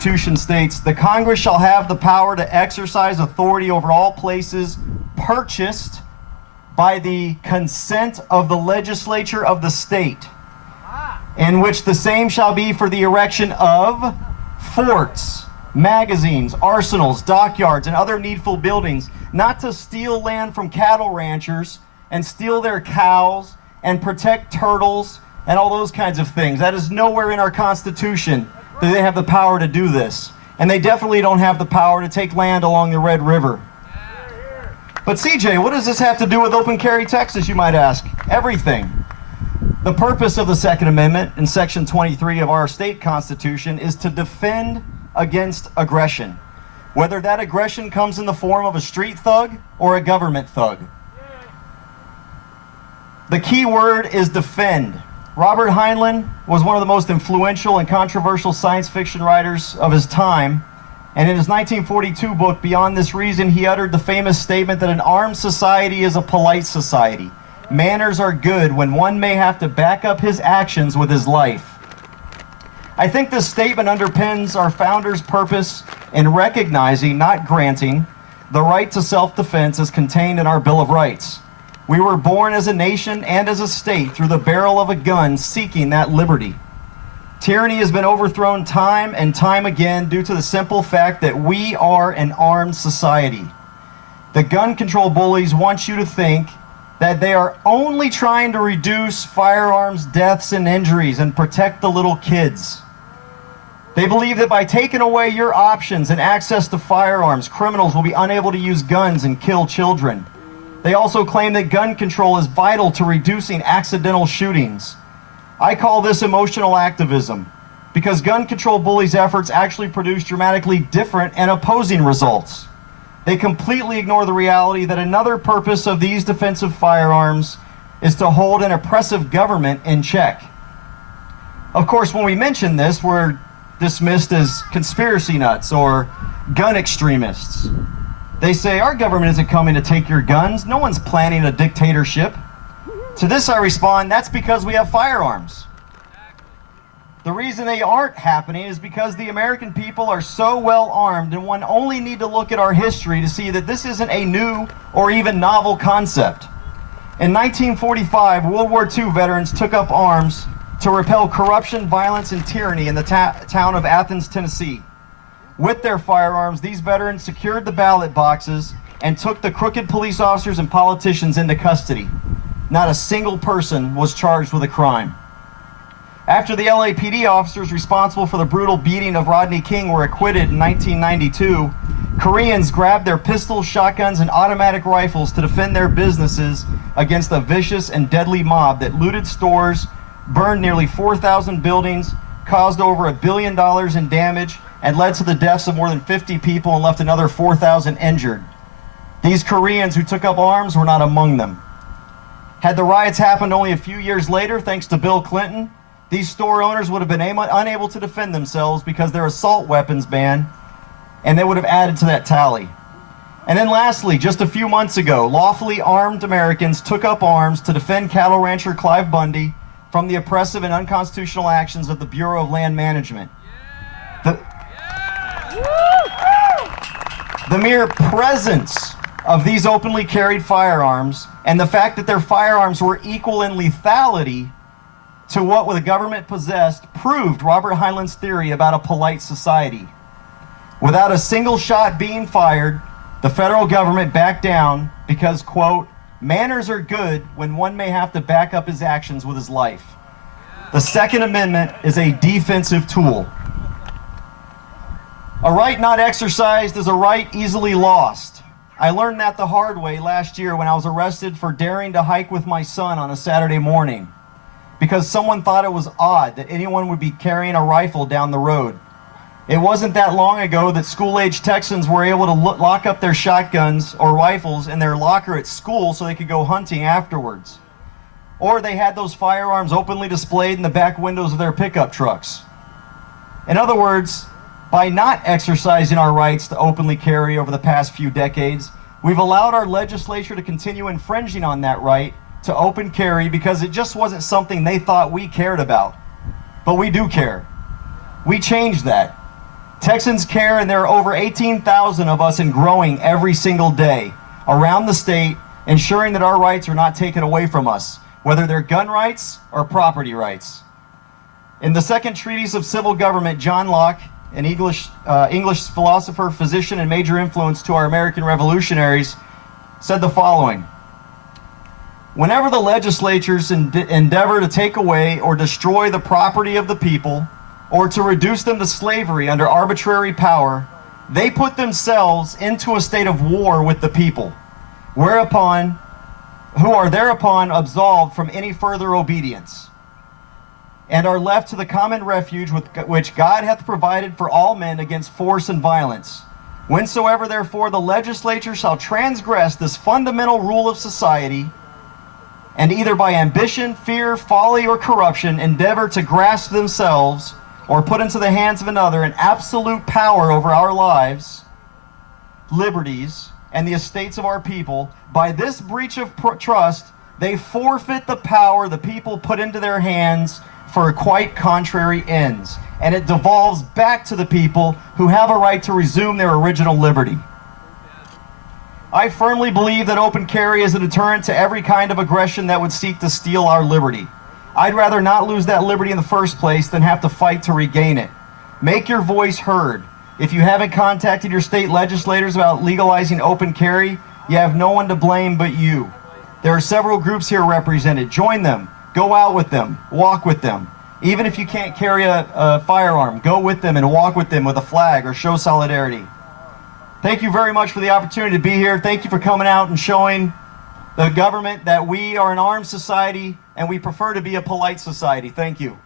Constitution states, the Congress shall have the power to exercise authority over all places purchased by the consent of the legislature of the state, in which the same shall be for the erection of forts, magazines, arsenals, dockyards, and other needful buildings, not to steal land from cattle ranchers and steal their cows and protect turtles and all those kinds of things. That is nowhere in our Constitution that they have the power to do this. And they definitely don't have the power to take land along the Red River. But CJ, what does this have to do with open carry Texas, you might ask? Everything. The purpose of the Second Amendment in Section 23 of our state constitution is to defend against aggression, whether that aggression comes in the form of a street thug or a government thug. The key word is defend. Robert Heinlein was one of the most influential and controversial science fiction writers of his time, and in his 1942 book, Beyond This Reason, he uttered the famous statement that an armed society is a polite society. Manners are good when one may have to back up his actions with his life. I think this statement underpins our founders' purpose in recognizing, not granting, the right to self-defense as contained in our Bill of Rights. We were born as a nation and as a state through the barrel of a gun seeking that liberty. Tyranny has been overthrown time and time again due to the simple fact that we are an armed society. The gun control bullies want you to think that they are only trying to reduce firearms deaths and injuries and protect the little kids. They believe that by taking away your options and access to firearms, criminals will be unable to use guns and kill children. They also claim that gun control is vital to reducing accidental shootings. I call this emotional activism, because gun control bullies' efforts actually produce dramatically different and opposing results. They completely ignore the reality that another purpose of these defensive firearms is to hold an oppressive government in check. Of course, when we mention this, we're dismissed as conspiracy nuts or gun extremists. They say, our government isn't coming to take your guns. No one's planning a dictatorship. To this I respond, that's because we have firearms. The reason they aren't happening is because the American people are so well armed, and one only need to look at our history to see that this isn't a new or even novel concept. In 1945, World War II veterans took up arms to repel corruption, violence, and tyranny in the town of Athens, Tennessee. With their firearms, these veterans secured the ballot boxes and took the crooked police officers and politicians into custody. Not a single person was charged with a crime. After the LAPD officers responsible for the brutal beating of Rodney King were acquitted in 1992, Koreans grabbed their pistols, shotguns, and automatic rifles to defend their businesses against a vicious and deadly mob that looted stores, burned nearly 4,000 buildings, caused over $1 billion in damage, and led to the deaths of more than 50 people and left another 4,000 injured. These Koreans who took up arms were not among them. Had the riots happened only a few years later, thanks to Bill Clinton, these store owners would have been unable to defend themselves because their assault weapons ban, and they would have added to that tally. And then lastly, just a few months ago, lawfully armed Americans took up arms to defend cattle rancher Clive Bundy from the oppressive and unconstitutional actions of the Bureau of Land Management. The mere presence of these openly carried firearms and the fact that their firearms were equal in lethality to what the government possessed proved Robert Heinlein's theory about a polite society. Without a single shot being fired, the federal government backed down because, quote, manners are good when one may have to back up his actions with his life. The Second Amendment is a defensive tool. A right not exercised is a right easily lost. I learned that the hard way last year when I was arrested for daring to hike with my son on a Saturday morning because someone thought it was odd that anyone would be carrying a rifle down the road. It wasn't that long ago that school-age Texans were able to lock up their shotguns or rifles in their locker at school so they could go hunting afterwards. Or they had those firearms openly displayed in the back windows of their pickup trucks. In other words, by not exercising our rights to openly carry over the past few decades, we've allowed our legislature to continue infringing on that right to open carry because it just wasn't something they thought we cared about. But we do care. We changed that. Texans care, and there are over 18,000 of us and growing every single day around the state, ensuring that our rights are not taken away from us, whether they're gun rights or property rights. In the Second Treatise of Civil Government, John Locke, an English philosopher, physician, and major influence to our American revolutionaries, said the following: whenever the legislatures endeavor to take away or destroy the property of the people, or to reduce them to slavery under arbitrary power, they put themselves into a state of war with the people, who are thereupon absolved from any further obedience, and are left to the common refuge which God hath provided for all men against force and violence. Whensoever therefore the legislature shall transgress this fundamental rule of society, and either by ambition, fear, folly, or corruption endeavor to grasp themselves, or put into the hands of another an absolute power over our lives, liberties, and the estates of our people, by this breach of trust, they forfeit the power the people put into their hands for quite contrary ends, and it devolves back to the people, who have a right to resume their original liberty. I firmly believe that open carry is a deterrent to every kind of aggression that would seek to steal our liberty. I'd rather not lose that liberty in the first place than have to fight to regain it. Make your voice heard. If you haven't contacted your state legislators about legalizing open carry, you have no one to blame but you. There are several groups here represented. Join them. Go out with them. Walk with them. Even if you can't carry a firearm, go with them and walk with them with a flag or show solidarity. Thank you very much for the opportunity to be here. Thank you for coming out and showing the government that we are an armed society and we prefer to be a polite society. Thank you.